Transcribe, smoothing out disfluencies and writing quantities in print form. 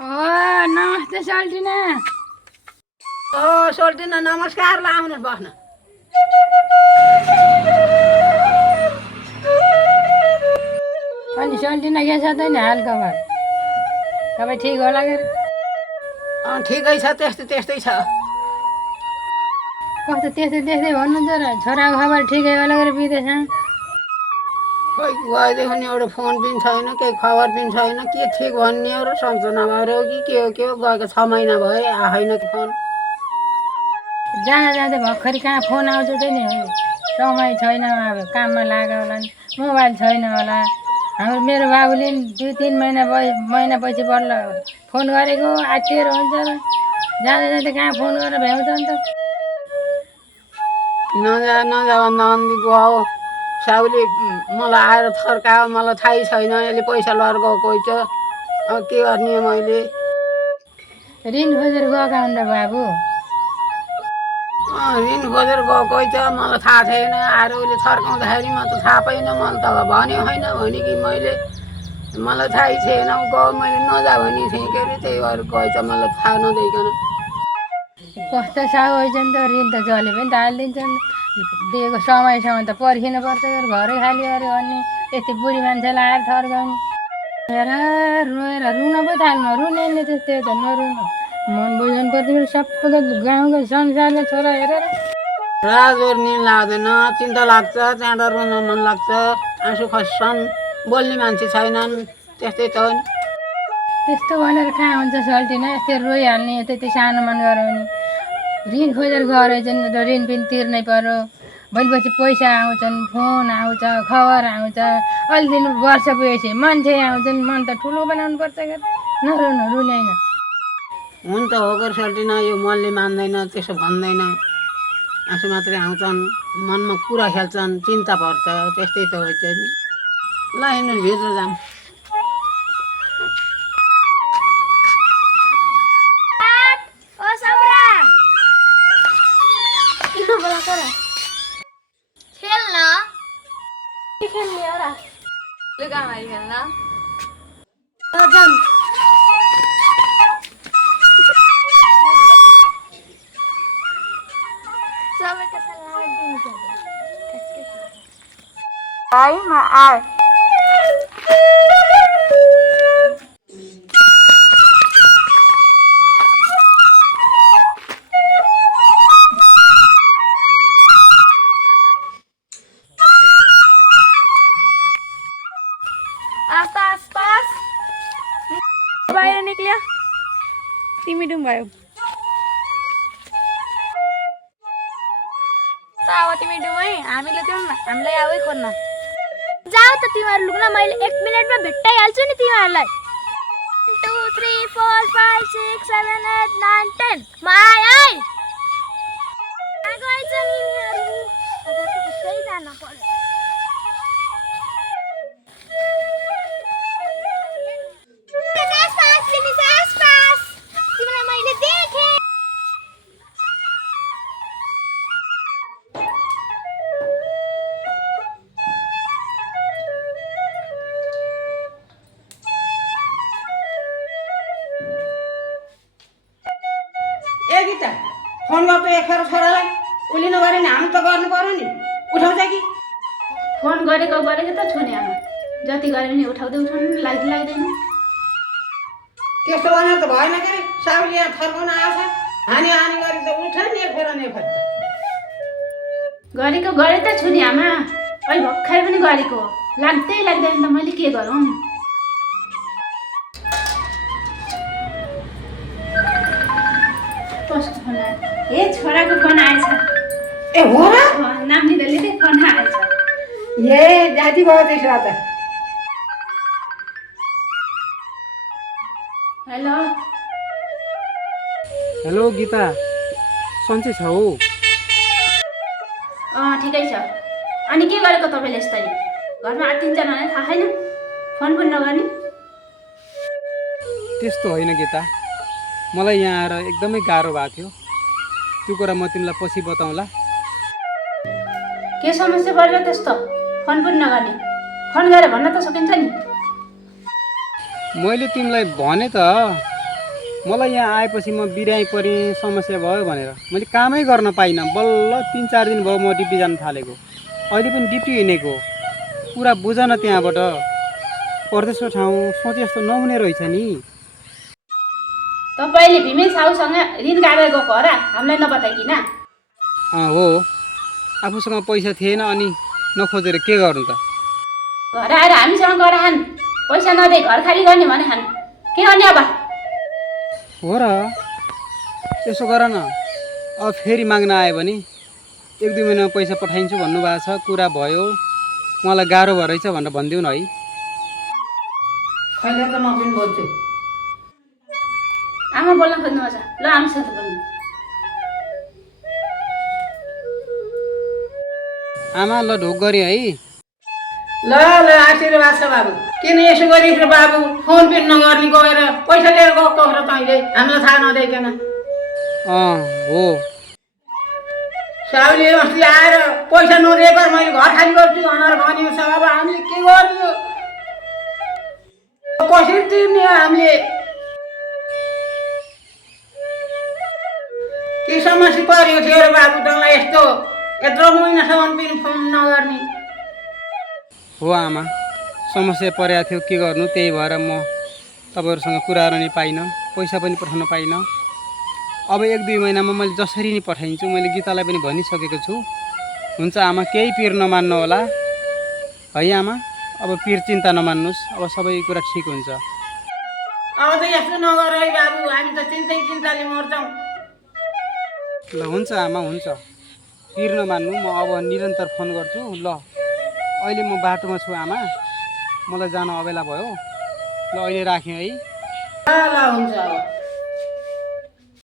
नमस्ते सोल्टिना। सोल्टिना नमस्कार ल आउनुहोस् बस्न। अनि सोल्टिना के छ त नि हाल खबर? सबै ठिक होला के? ठिकै छ, त्यस्तै छ। कस्तो त्यस्तै भन्नुहुन्छ र? छोराको खबर ठिकै होला के विदेशमा? खोइ गएदेखि नि एउटा फोन पनि छैन, केही खबर पनि छैन। के ठिक भन्ने हो र सन्चो नभएर हो कि के हो गएको 6 महिना भयो आएन फोन। जाँदा भर्खरै कहाँ फोन आउँछ त नि? समय छैन, अब काममा लाग्यो होला नि, मोबाइल छैन होला। मेरो बाबुले 2-3 महिनापछि बल्ल फोन गरेको आत्तिएर हुन्छ र जाँदा कहाँ फोन गरेर भ्याउँछ अन्त? नजा भन्दा अन्दी गयो। साउले मलाई आएर थर्कायो, मलाई थाहै छैन यसले पैसा लिएर गएको छ। के गर्ने मैले? ऋण खोजेर गएका हुन् र बाबु? ऋण खोजेर गएको छ, मलाई थाहा छैन। आएर उसले थर्काउँदाखेरि म त थाहा पाइनँ। मैले त भन्यो होइन भने कि मलाई थाहै थिएन। गयो, मैले नजा भने थिएँ के अरे, त्यही भएर गएछ मलाई थाहा नदिइकन। कस्तो साहु होइन नि त, ऋण त जसले पनि त हालिदिन्छन्। दिएको समयसम्म त पर्खिनुपर्छ। घरै खाली गऱ्यो भने यति बुढी मान्छेलाई आएर थर्काउने। हेर रोएर रुन पो थाल्नु, रुने नि त्यस्तै त नरुनु। मन बुझाउनु पर्छ। सबैको गाउँको संसारको छोरा हेरेर राजोर निन लाग्दैन, चिन्ता लाग्छ, त्यहाँबाट रुन मन लाग्छ, आँसु खस्छन्, बोल्ने मान्छे छैनन्, त्यस्तै त हो नि। त्यस्तो भनेर कहाँ हुन्छ सोल्टिना? यस्तै रोइहाल्ने, त्यति सानो मन गराउने। ऋण खोजेर गएर चाहिँ ऋण पनि तिर्नै पर्यो। भोलिपछि पैसा आउँछन्, फोन आउँछ, खबर आउँछ। अहिले दिन वर्ष पुगेपछि मान्छे आउँछन्, मन त ठुलो बनाउनु पर्छ क्या। नरुनु, रुँदैन। हुन त हो गएर सोल्टिना, यो मनले मान्दैन, त्यसो भन्दैन। आँसु मात्रै आउँछन्, मनमा कुरा खेल्छन्, चिन्ता पर्छ, त्यस्तै त हो नि। ल हिँड्नु भित्र जाऊँ। आसपास बाहिर निक्लियो, तिमी डुम भयो। अब तिमी डुम है, हामीले त्यो हामीलाई आबै खोज्न। जाऊ त तिमीहरू लुक्न, मैले 1 मिनेटमा भेट्टाइहाल्छु नि तिमीहरूलाई। 1 2 3 4 5 6 7 8 9 10 म आइ आइछ नि यिनीहरू। अब त उतै जान पर्यो। तिमीलाई मैले देखेँ। ए गीता, फोन गर्छ एकखेर छोरालाई। उसले नगरे नि हामी त गर्नु पर्यो नि। उठाउँछ कि? फोन गरेको त छुने आमा, जति गरे पनि उठाउनु लाग्दैन। त्यस्तो भनेर त भएन के अरे। साउले यहाँ थर्काउन आउँछ, हानी गरी त उठ नि एकखेर गरे त छुने आमा, अहिले भर्खरै पनि गरेको लाग्दैन त मैले के गरौँ? कस्तो फोन आयो? ए छोराको फोन आएछ। ए हो र? नाम्नी दले फोन आएछ। ए जाति भयो त्यसो त। हेलो हेलो गीता, सन्चै छ हो? ठिकै छ। अनि के गरेको तपाईँले यस्तै? घरमा आत्तिन्छ भने थाहा छैन, फोन पनि नगर्ने। त्यस्तो होइन गीता, मलाई यहाँ आएर एकदमै गाह्रो भएको थियो। त्यो कुरा म तिमीलाई पछि बताउँला। के समस्या पर्यो त्यस्तो? फोन पनि नगर्ने, फोन गरेर भन्न त सकिन्छ नि। मैले तिमीलाई भने त, मलाई यहाँ आएपछि म बिरामी परेँ समस्या भयो भनेर मैले कामै गर्न पाइनँ। बल्ल 3-4 दिन भयो म ड्युटी जान थालेको। अहिले पनि ड्युटी हिँडेको। पुरा बुझ न त्यहाँबाट। परदेशको ठाउँ सोचे जस्तो नहुने रहेछ नि। तपाईँले भिमे साउसँग ऋण गाडेर गएको हो र हामीलाई नबताइकिन? हो, आफूसँग पैसा थिएन अनि नखोजेर के गर्नु त? घर आएर हामीसँग गएर हान, पैसा नदिए घर खाली गर्ने भने हान, के गर्ने अब? हो र, यसो गर न, अब फेरि माग्न आयो भने 1-2 महिनामा पैसा पठाइन्छु भन्नुभएको छ। कुरा भयो, मलाई गाह्रो भएर रहेछ भनेर भनिदिउँ न है। खैले त म पनि बोल्छु। आमा बोल्न खोज्नुहुन्छ ल आमासँग बोल्नु। आमा ल ढोक गऱ्यो है। ल ल आशीर्वाद छ बाबु। किन यसो गरिस् र बाबु? फोन पनि नगर्ने गएर पैसा लिएर गएको र तैँले हामीलाई थाहा नदिइकन। हो। साउले अस्ति आएर पैसा नदिएको मैले घर खाली गर्छु भनेर भन्यो छ। अब हामीले के गर्नु? कसरी तिर्ने हामीले? के समस्या परेको थियो र बाबु तँलाई यत्रो महिनासम्म पनि फोन नगर्ने? हो आमा, समस्या परेको थियो, के गर्नु? त्यही भएर म तपाईँहरूसँग कुरा गर्ने पाइनँ, पैसा पनि पठाउन पाइनँ। अब 1-2 महिनामा मैले जसरी नै पठाइन्छु। मैले गीतालाई पनि भनिसकेको छु। हुन्छ आमा, केही पिर नमान्नु होला है आमा। अब पिर चिन्ता नमान्नुहोस्, अब सबै कुरा ठिक हुन्छ। अब त यस्तो नगर है बाबु, हामी त चिन्ताले मर्छौँ। ल हुन्छ आमा, हुन्छ, पिर नमान्नु। म अब निरन्तर फोन गर्छु। ल अहिले म बाटोमा छु आमा, मलाई जान अबेला भयो। ल अहिले राखेँ है। ल हुन्छ अब।